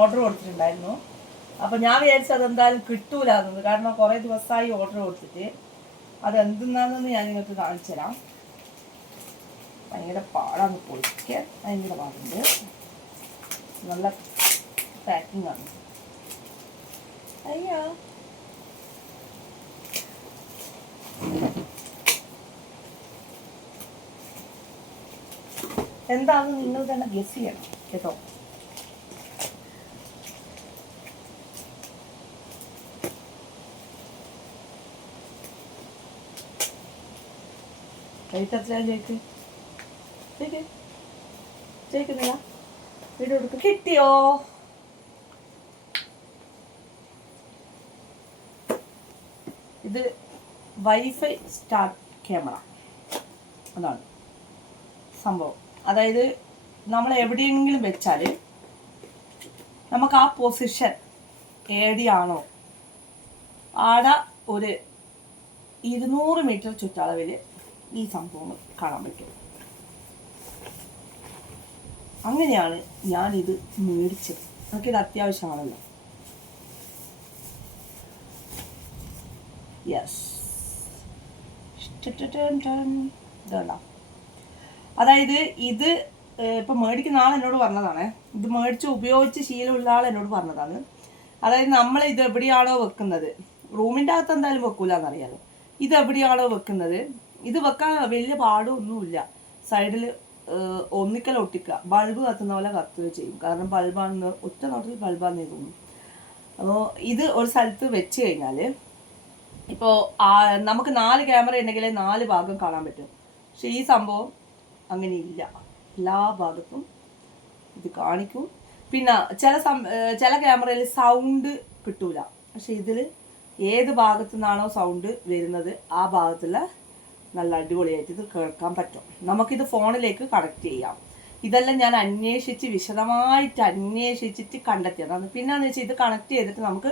Order കൊടുത്തിട്ടുണ്ടായിരുന്നു. അപ്പൊ ഞാൻ വിചാരിച്ചു അതെന്തായാലും കിട്ടൂലെന്ന് കാരണം കുറെ ദിവസമായി ഓർഡർ കൊടുത്തിട്ട്. അത് എന്തെന്നാണെന്ന് ഞാൻ നിങ്ങൾക്ക് കാണിച്ചു തരാം. ഭയങ്കര പാടാണ് പൊളിക്കാൻ. ഭയങ്കര പാടുണ്ട്. നല്ല പാക്കിംഗ് ആണ്. അയ്യോ. എന്താണെന്ന് നിങ്ങൾ തന്നെ ഗസ് ചെയ്യണം. കേട്ടോ. റേറ്റ് എത്രയാണ് ചോദിക്ക് ചേക്ക് ചേക്കുന്നില്ല വീഡിയോ എടുക്കും കിട്ടിയോ? ഇത് വൈഫൈ സ്റ്റാർട്ട് ക്യാമറ. അതാണ് സംഭവം. അതായത് നമ്മൾ എവിടെയെങ്കിലും വെച്ചാൽ നമുക്ക് ആ പൊസിഷൻ ഏടിയാണോ? ആടെ ഒരു ഇരുന്നൂറ് മീറ്റർ ചുറ്റളവിൽ ഈ സംഭവങ്ങൾ കാണാൻ പറ്റും അങ്ങനെയാണ് ഞാനിത് മേടിച്ചത്. നമുക്കിത് അത്യാവശ്യമാണല്ലോ. യെസ് അതായത് ഇത് ഇപ്പൊ മേടിക്കുന്ന ആൾ എന്നോട് പറഞ്ഞതാണ് ഇത് മേടിച്ച് ഉപയോഗിച്ച് ശീലമുള്ള ആൾ എന്നോട് പറഞ്ഞതാണ് അതായത് നമ്മൾ ഇത് എവിടെയാണോ വെക്കുന്നത് റൂമിന്റെ അകത്ത് എന്തായാലും വെക്കൂല എന്നറിയാലോ ഇത് എവിടെയാണോ വെക്കുന്നത് ഇത് വെക്കാൻ വലിയ പാടൊന്നുമില്ല. സൈഡിൽ ഒന്നിക്കൽ ഒട്ടിക്കുക. ബൾബ് കത്തുന്ന പോലെ കത്തുകയും ചെയ്യും. കാരണം ബൾബാണെന്ന് ഒറ്റ നോട്ടത്തിൽ ബൾബാണെന്നേ തോന്നും. അപ്പോൾ ഇത് ഒരു സ്ഥലത്ത് വെച്ച് കഴിഞ്ഞാൽ ഇപ്പോൾ നമുക്ക് നാല് ക്യാമറ ഉണ്ടെങ്കിൽ നാല് ഭാഗം കാണാൻ പറ്റും. പക്ഷെ ഈ സംഭവം അങ്ങനെ ഇല്ല എല്ലാ ഭാഗത്തും ഇത് കാണിക്കും. പിന്നെ ചില സം ചില ക്യാമറയിൽ സൗണ്ട് കിട്ടൂല. പക്ഷെ ഇതിൽ ഏത് ഭാഗത്തു നിന്നാണോ സൗണ്ട് വരുന്നത് ആ ഭാഗത്തുള്ള നല്ല അടിപൊളിയായിട്ട് ഇത് കേൾക്കാൻ പറ്റും. നമുക്കിത് ഫോണിലേക്ക് കണക്ട് ചെയ്യാം. ഇതെല്ലാം ഞാൻ അന്വേഷിച്ച് വിശദമായിട്ട് അന്വേഷിച്ചിട്ട് കണ്ടെത്തിയതാണ്. പിന്നെന്ന് വെച്ചാൽ ഇത് കണക്ട് ചെയ്തിട്ട് നമുക്ക്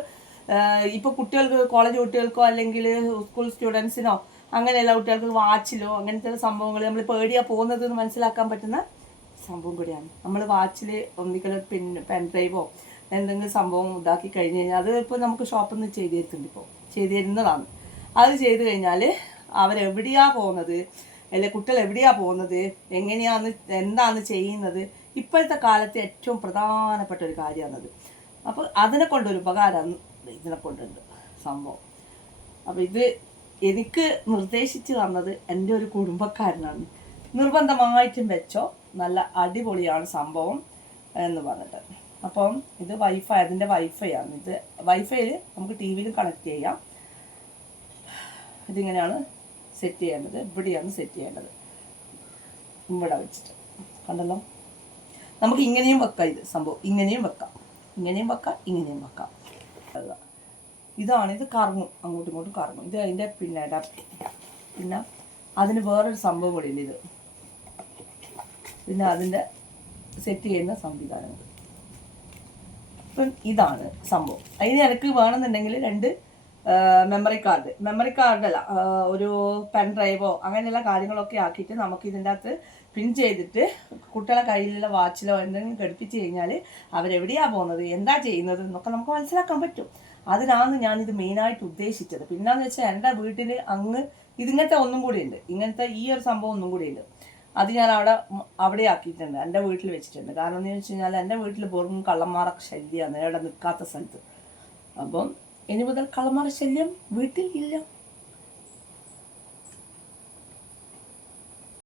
ഇപ്പോൾ കുട്ടികൾക്ക് കോളേജ് കുട്ടികൾക്കോ അല്ലെങ്കിൽ സ്കൂൾ സ്റ്റുഡൻസിനോ അങ്ങനെയുള്ള കുട്ടികൾക്ക് വാച്ചിലോ അങ്ങനത്തെ സംഭവങ്ങൾ നമ്മൾ പേടിയാ പോകുന്നത് എന്ന് മനസ്സിലാക്കാൻ പറ്റുന്ന സംഭവം കൂടിയാണ്. നമ്മൾ വാച്ചിൽ ഒന്നിക്കൽ പിൻ പെൻ ഡ്രൈവോ എന്തെങ്കിലും സംഭവം ഇതാക്കി കഴിഞ്ഞ് കഴിഞ്ഞാൽ അത് ഇപ്പോൾ നമുക്ക് ഷോപ്പിൽ നിന്ന് ചെയ്തു തരുന്നുണ്ട് ഇപ്പോൾ ചെയ്തു തരുന്നതാണ് അത് ചെയ്തു കഴിഞ്ഞാൽ അവരെവിടെയാ പോകുന്നത്? അല്ലെ കുട്ടികൾ എവിടെയാ പോകുന്നത്? എങ്ങനെയാന്ന് എന്താണ് ചെയ്യുന്നത്? ഇപ്പോഴത്തെ കാലത്ത് ഏറ്റവും പ്രധാനപ്പെട്ട ഒരു കാര്യമാണത്. അപ്പോൾ അതിനെ കൊണ്ടൊരു ഉപകാരം ഇതിനെ കൊണ്ടുണ്ട് സംഭവം. അപ്പോൾ ഇത് എനിക്ക് നിർദ്ദേശിച്ചു തന്നത് എന്റെ ഒരു കുടുംബക്കാരനാണ്. നിർബന്ധമായിട്ടും വെച്ചോ നല്ല അടിപൊളിയാണ് സംഭവം എന്ന് പറഞ്ഞിട്ട്. അപ്പം ഇത് വൈഫൈ അതിന്റെ വൈഫൈ ആണ് ഇത് വൈഫൈയിൽ നമുക്ക് ടി വിയിൽ കണക്ട് ചെയ്യാം. ഇതിങ്ങനെയാണ് സെറ്റ് ചെയ്യേണ്ടത് ഇവിടെയാണ് സെറ്റ് ചെയ്യേണ്ടത്. ഇവിടെ വെച്ചിട്ട്. കണ്ടല്ലോ? നമുക്ക് ഇങ്ങനെയും വെക്കാം ഇത് സംഭവം. ഇങ്ങനെയും വെക്കാം. ഇങ്ങനെയും വെക്കാം ഇങ്ങനെയും വെക്കാം. ഇതാണ് ഇത് കറങ്ങും. അങ്ങോട്ടും ഇങ്ങോട്ടും കറങ്ങും. ഇത് അതിന്റെ പിന്നെ പിന്നെ അതിന് വേറൊരു സംഭവം കൂടി ഉണ്ട് ഇത്. പിന്നെ അതിന്റെ സെറ്റ് ചെയ്യുന്ന സംവിധാനങ്ങൾ. ഇപ്പം ഇതാണ് സംഭവം. അതിന് എനിക്ക് വേണമെന്നുണ്ടെങ്കിൽ രണ്ട് മെമ്മറി കാർഡ് മെമ്മറി കാർഡല്ല ഒരു പെൻ ഡ്രൈവോ അങ്ങനെയുള്ള കാര്യങ്ങളൊക്കെ ആക്കിയിട്ട് നമുക്ക് ഇതിന്റെ അകത്ത് പിൻ ചെയ്തിട്ട് കുട്ടികളെ കയ്യിലുള്ള വാച്ചിലോ എന്തെങ്കിലും ഘടിപ്പിച്ച് കഴിഞ്ഞാൽ അവരെവിടെയാണ് പോകുന്നത് എന്താ ചെയ്യുന്നത് എന്നൊക്കെ നമുക്ക് മനസ്സിലാക്കാൻ പറ്റും. അതിനാണ് ഞാൻ ഇത് മെയിനായിട്ട് ഉദ്ദേശിച്ചത്. പിന്നെന്ന് വെച്ചാൽ എന്റെ വീട്ടിൽ അങ്ങ് ഇതിങ്ങനത്തെ ഒന്നും കൂടി ഉണ്ട്. ഇങ്ങനത്തെ ഈ ഒരു സംഭവം ഒന്നും കൂടി ഉണ്ട്. അത് ഞാൻ അവിടെ അവിടെ ആക്കിയിട്ടുണ്ട് എന്റെ വീട്ടിൽ വെച്ചിട്ടുണ്ട്. കാരണം എന്ന് വെച്ച് കഴിഞ്ഞാൽ എന്റെ വീട്ടിൽ വെറും കള്ളന്മാരൊക്കെ ശല്യമാണ് ഇവിടെ നിൽക്കാത്ത സ്ഥലത്ത്. അപ്പം ഇനി മുതൽ കള്ളന്മാര ശല്യം വീട്ടിൽ ഇല്ല.